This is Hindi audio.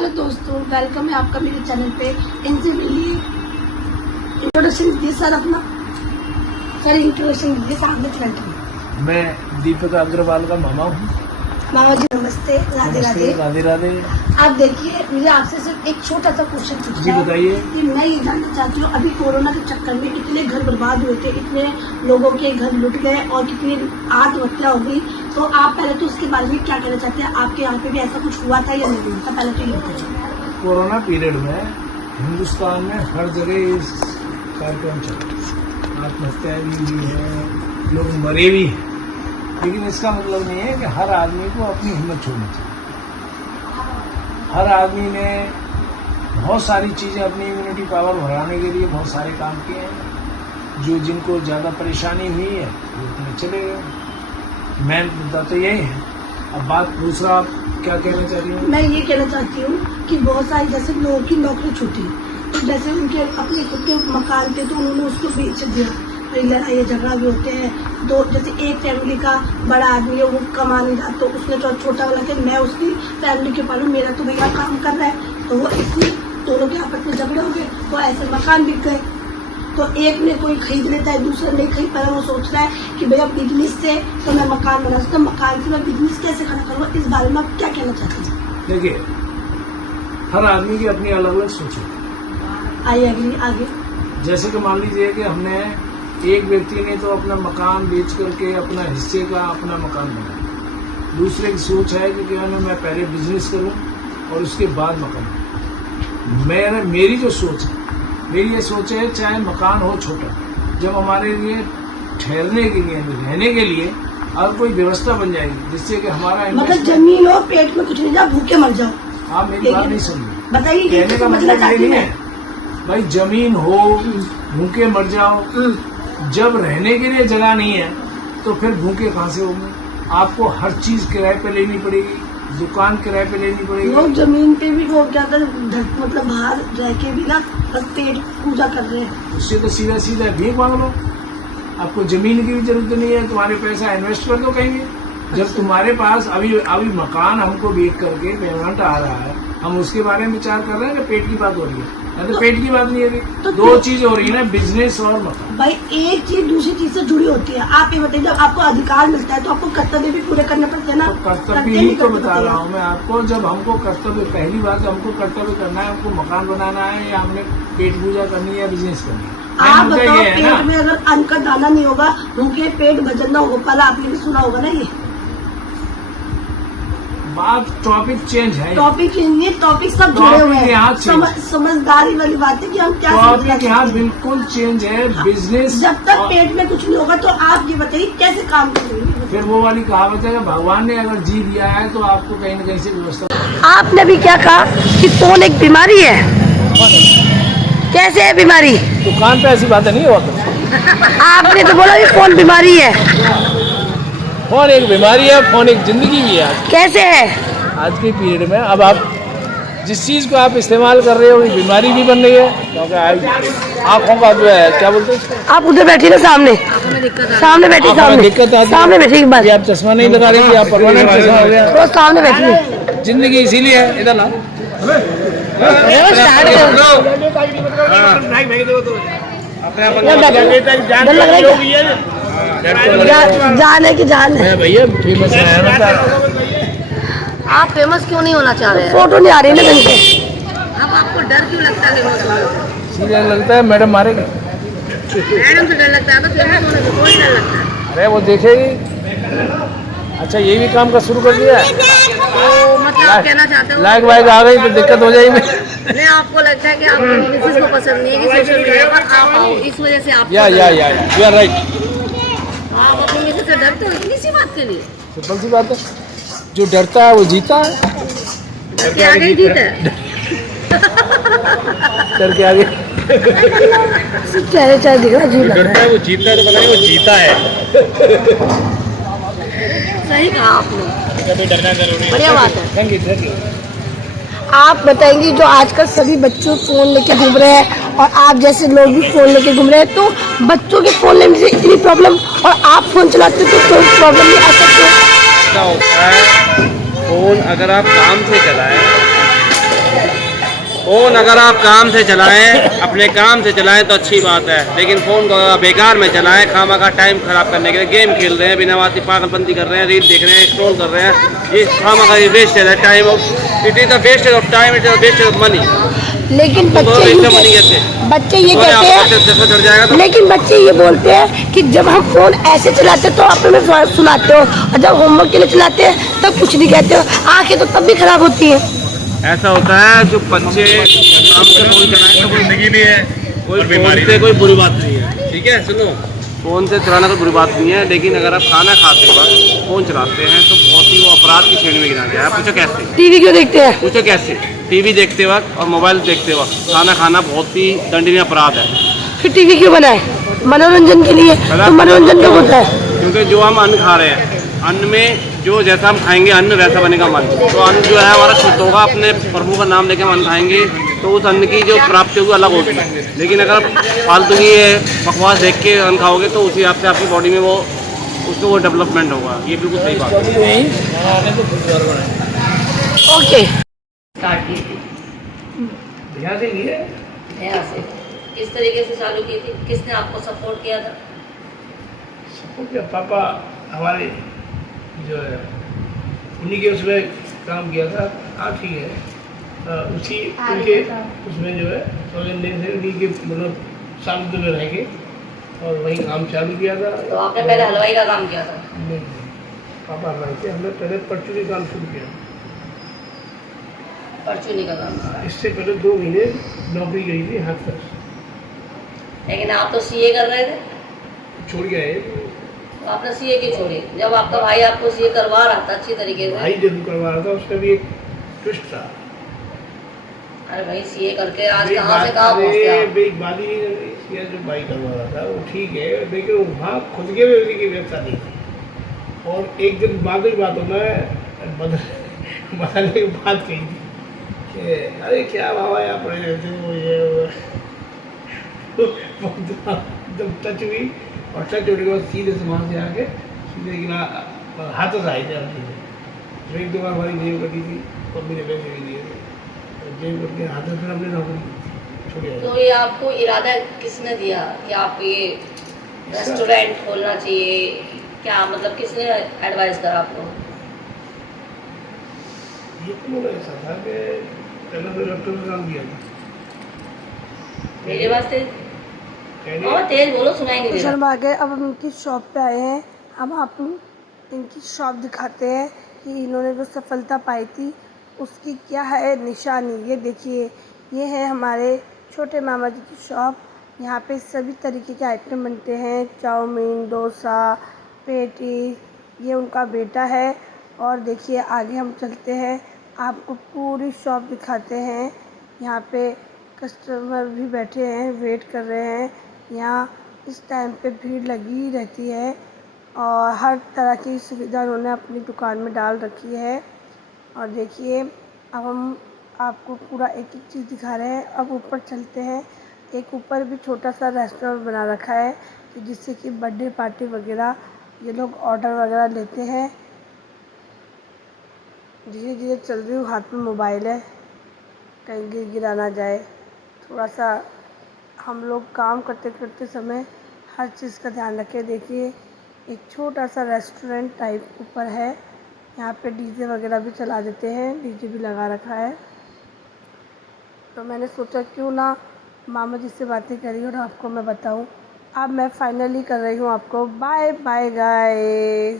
हेलो दोस्तों, वेलकम है आपका मेरे चैनल पे। इनसे मिलिए, इंट्रोडक्शन दीजिए सर अपना। सर इंट्रोडक्शन दीजिए सामने फ्रंट में। मैं दीपक अग्रवाल का मामा हूँ। मामा जी नमस्ते, राधे राधे। राधे राधे। आप देखिए, मुझे आपसे सिर्फ एक छोटा सा क्वेश्चन पूछना जी बताइए। कि मैं ये जानना चाहती हूँ, अभी कोरोना के चक्कर में इतने घर बर्बाद हुए थे, इतने लोगों के घर लुट गए और कितनी आत्महत्या हो गई, तो आप पहले तो उसके बारे में क्या कहना चाहते हैं? आपके यहाँ पे भी ऐसा कुछ हुआ था या नहीं हुआ था? पहले तो ये बताइए। कोरोना पीरियड में हिंदुस्तान में हर जगह इस कार्यक्रम चला, आत्महत्याएं भी हुई है, लोग मरे भी हैं, लेकिन इसका मतलब नहीं है कि हर आदमी को अपनी हिम्मत छोड़नी चाहिए। हर आदमी ने बहुत सारी चीज़ें अपनी इम्यूनिटी पावर बढ़ाने के लिए बहुत सारे काम किए हैं। जो जिनको ज़्यादा परेशानी हुई है वो अपने चले गए। मेन मुद्दा तो यही है। अब बात दूसरा आप क्या कहना चाह रही हूँ? मैं ये कहना चाहती हूँ कि बहुत सारी जैसे लोगों की नौकरी छूटी, तो जैसे उनके अपने खुद के मकान थे तो उन्होंने उसको बेच दिया। लड़ाई झगड़ा भी होते हैं, तो जैसे एक फैमिली का बड़ा आदमी है, वो कमा नहीं रहा, तो उसने जो छोटा वाला कि मैं उसकी फैमिली के पालू, मेरा तो भैया काम कर रहा है, तो वो इसलिए दोनों के आपस में झगड़े हो गए, तो ऐसे मकान बिक गए। तो एक ने कोई खरीद लेता है, दूसरा नहीं खरीद पा रहा, वो सोच रहा है कि भैया बिजनेस से तो मैं मकान बना सकता हूँ, मकान से मैं बिजनेस कैसे खड़ा करूँगा? इस बारे में आप क्या कहना चाहते हैं? देखिए, हर आदमी की अपनी अलग अलग सोच है। आइए अगली आगे। जैसे कि मान लीजिए कि हमने एक व्यक्ति ने तो अपना मकान बेच करके अपना हिस्से का अपना मकान बनाया, दूसरे की सोच है कि मैं पहले बिजनेस करूं और उसके बाद मकान। मेरी जो सोच है, मेरी ये सोच है, चाहे मकान हो छोटा, जब हमारे लिए ठहरने के लिए, रहने के लिए और कोई व्यवस्था बन जाएगी जिससे कि हमारा मतलब जमीन हो, पेट में कुछ नहीं जाओ, भूखे मर जाओ। आप मेरी बात नहीं समझे। बताइए, कहने का मतलब ये नहीं है भाई जमीन हो भूखे मर जाओ। जब रहने के लिए जगह नहीं है तो फिर भूखे कहाँ से होंगे? आपको हर चीज किराए पे लेनी पड़ेगी, दुकान किराए पे लेनी पड़ेगी। लोग जमीन पे भी वो क्या कर, मतलब बाहर रह के भी ना बस पेट पूजा कर रहे हैं। उससे तो सीधा सीधा भीख मांग लो। आपको जमीन की भी जरूरत नहीं है, तुम्हारे पैसा इन्वेस्ट कर दो कहीं। जब तुम्हारे पास अभी मकान हमको बेच करके पेमेंट आ रहा है, हम उसके बारे में विचार कर रहे हैं कि पेट की बात हो रही है। तो पेट की बात नहीं है, तो दो चीज हो रही है ना, बिजनेस और मकान। भाई एक चीज दूसरी चीज से जुड़ी होती है। आप ये बताइए, जब आपको अधिकार मिलता है तो आपको कर्तव्य भी पूरे करने पड़ते हैं ना। तो कर्तव्य ही तो बता रहा हूँ मैं आपको। जब हमको कर्तव्य, पहली बात हमको कर्तव्य करना है, हमको मकान बनाना है, या हमने पेट पूजा करनी है या बिजनेस करनी है। आप बताओ, पेट में अगर अन्न का दाना नहीं होगा, भूखे पेट भजन ना होगा, पहला आपने भी सुना होगा ना। ये बात टॉपिक चेंज है, टॉपिक नहीं, टॉपिक सब जुड़े हुए हैं। समझदारी वाली बात है कि हम क्या टॉपिक यहाँ बिल्कुल चेंज है। बिजनेस, जब तक पेट में कुछ नहीं होगा तो आप ये बताइए कैसे काम करेंगे? फिर वो वाली कहावत है, भगवान ने अगर जी दिया है तो आपको कहीं न कहीं से व्यवस्था। आपने भी क्या कहा कि फोन एक बीमारी है? कैसे है बीमारी? दुकान पे ऐसी बातें नहीं होती। आपने तो बोला कि फोन बीमारी है। फोन एक बीमारी है, फोन एक जिंदगी भी है। कैसे है? आज के पीरियड में अब आप जिस चीज को आप इस्तेमाल कर रहे हो, ये बीमारी भी बन रही है, क्योंकि आँखों का जो है क्या बोलते हैं, आप उधर बैठिए ना, सामने बैठी, दिक्कत आती है। सामने बैठिए। एक बार आप चश्मा नहीं लगा रही थी, आप परमानेंट चश्मा हो गया। तो सामने बैठिए। जिंदगी इसीलिए है। इधर ना जाने की जान है भैया, फेमस है। आप फेमस क्यों नहीं होना चाह रहे हैं? फोटो नहीं आ रही ना ढंग से। अब आपको डर क्यों लगता है? सीधा लगता है मैडम मारेगी। मैडम से डर लगता है तो फेमस होने से कोई डर लगता है? अरे वो देखेगी। अच्छा, ये भी काम का शुरू कर दिया है। तो मतलब आप कहना चाहते हो लाइक वाइक आ गई तो दिक्कत हो जाएगी। नहीं, आपको लगता है कि आपकी मिसेस को पसंद नहीं है कि सोशल मीडिया पर आप आओ, इस वजह से आप या राइट। आप अपनी मिसेस से डरते हो इतनी सी बात के लिए? सिंपल सी बात है, जो डरता है वो जीता है। डर के आगे ही जीता है। डर के आगे चेहरे चाहे दिख रहा है, डरता है वो जीतता है, तो पता नहीं वो जीता है। सही कहा आपने, डरना जरूरी है। बढ़िया बात है। Thank you. आप बताएंगे जो आजकल सभी बच्चों फोन लेके घूम रहे हैं और आप जैसे लोग भी फोन लेके घूम रहे हैं, तो बच्चों के फोन लेने से इतनी प्रॉब्लम और आप फोन चलाते हो तो कोई प्रॉब्लम नहीं आ सकती? होता है फोन अगर आप काम से चलाएं फ़ोन अगर आप काम से चलाएं, अपने काम से चलाएं तो अच्छी बात है, लेकिन फ़ोन को बेकार में चलाएं, खामा का टाइम ख़राब करने के लिए गेम खेल रहे हैं, बिना बात पागलपंती कर रहे हैं, रील देख रहे हैं, स्क्रॉल कर रहे हैं, ये खामा का वेस्टेज है time of, it is the wastage of time, it is the wastage of money. लेकिन बच्चे ये कहते हैं, लेकिन बच्चे ये बोलते हैं कि जब हम फोन ऐसे चलाते हैं तो आप हमें सुनाते हो, और जब होमवर्क के लिए चलाते हैं तब कुछ नहीं कहते हो, आंखें तो तब भी खराब होती है। ऐसा होता है जो बच्चे काम से फ़ोन चलाएं तो कोई जिंदगी भी है, कोई फ़ोन से कोई बुरी बात नहीं है, ठीक है। सुनो, फ़ोन से चलाना कोई बुरी बात नहीं है, लेकिन अगर आप खाना खाते वक्त फ़ोन चलाते हैं तो बहुत ही वो अपराध की श्रेणी में गिना गया है। पूछो कैसे? टीवी क्यों देखते हैं? पूछो कैसे? टीवी देखते वक्त और मोबाइल देखते वक्त खाना खाना बहुत ही दंडनीय अपराध है। फिर टीवी क्यों बनाए? मनोरंजन के लिए। तो मनोरंजन कब होता है? क्योंकि जो हम अन्न खा रहे हैं, अन्न में जो जैसा हम खाएंगे अन्न वैसा बनेगा मन। तो अन्न जो है हमारा शुद्ध होगा, अपने प्रभु का नाम लेके हम अन्न खाएंगे तो उस अन्न की जो प्राप्ति होगी अलग होगी। लेकिन अगर फालतू की बकवास देख के अन्न खाओगे तो उसी हिसाब से आपकी बॉडी में वो उसको वो डेवलपमेंट होगा। ये बिल्कुल सही बात है। ओके। स्टार्ट की थी ध्यान से ये यहाँ से, किस तरीके से चालू की थी, किसने आपको सपोर्ट किया था? क्या पापा हमारे जो है उन्हीं के उसमें काम किया था। हाँ ठीक है, उसी उनके उसमें जो है लेन देन उन्हीं के मतलब सामने में रह के और वही काम चालू किया था। तो आपने पहले हलवाई का काम किया था? नहीं, पापा हलवाई थे, हमने पहले परचूनी काम शुरू किया। परचूनी का काम? इससे पहले 2 महीने नौकरी गई थी हाथ तक। लेकिन आप तो सीए कर रहे थे? छोड़ गया है। तो आपने सीए क्यों छोड़ी जब आपका भाई आपको सीए करवा रहा था अच्छी तरीके से? भाई जरूर करवा रहा था, उसका भी एक ट्विस्ट था। अरे भाई सीए करके आज कहाँ से कहाँ पहुँच गया? एक बात ही नहीं करनी, सीए जो भाई करवा रहा था वो ठीक है, लेकिन वहाँ खुद के व्यक्ति की व्यवस्था नहीं थी। और एक दिन बाद ही बात होना है बदलने की बात कही थी कि अरे क्या बाबा यहाँ पड़े रहते हो, ये एकदम टच हुई और टच होने के बाद सीधे से वहाँ से आके सीधे गिरा हाथों से आई थे अपनी से। 1-2 बार हमारी जेब कटी थी, मम्मी ने पैसे भी दिए थे, जेब कट के हाथों से हमने नौकरी छोड़ी। तो ये आपको इरादा किसने दिया कि आप ये रेस्टोरेंट खोलना चाहिए, क्या मतलब किसने एडवाइस करा आपको? ये तो ऐसा था कि पहले तो डॉक्टर ने काम किया था मेरे वास्ते और तेज बोलो, सुनाई नहीं दे रहा। शर्मा गए। अब हम इनकी शॉप पे आए हैं, अब आपको इनकी शॉप दिखाते हैं कि इन्होंने जो सफलता पाई थी उसकी क्या है निशानी। ये देखिए, ये है हमारे छोटे मामा जी की शॉप। यहाँ पे सभी तरीके के आइटम बनते हैं, चाउमीन, डोसा, पेटी। ये उनका बेटा है। और देखिए आगे हम चलते हैं, आपको पूरी शॉप दिखाते हैं। यहाँ पे कस्टमर भी बैठे हैं, वेट कर रहे हैं। यहाँ इस टाइम पे भीड़ लगी रहती है और हर तरह की सुविधा उन्होंने अपनी दुकान में डाल रखी है। और देखिए अब हम आपको पूरा एक एक चीज़ दिखा रहे हैं। अब ऊपर चलते हैं, एक ऊपर भी छोटा सा रेस्टोरेंट बना रखा है कि जिससे कि बर्थडे पार्टी वगैरह ये लोग ऑर्डर वगैरह लेते हैं। धीरे धीरे चल रही हूँ, हाथ में मोबाइल है, कहीं गिरा ना जाए। थोड़ा सा हम लोग काम करते करते समय हर चीज़ का ध्यान रखें। देखिए एक छोटा सा रेस्टोरेंट टाइप ऊपर है, यहाँ पे डीजे वगैरह भी चला देते हैं, डीजे भी लगा रखा है। तो मैंने सोचा क्यों ना मामा जी से बातें करी और आपको मैं बताऊं। अब मैं फाइनली कर रही हूँ आपको बाय बाय गाइस।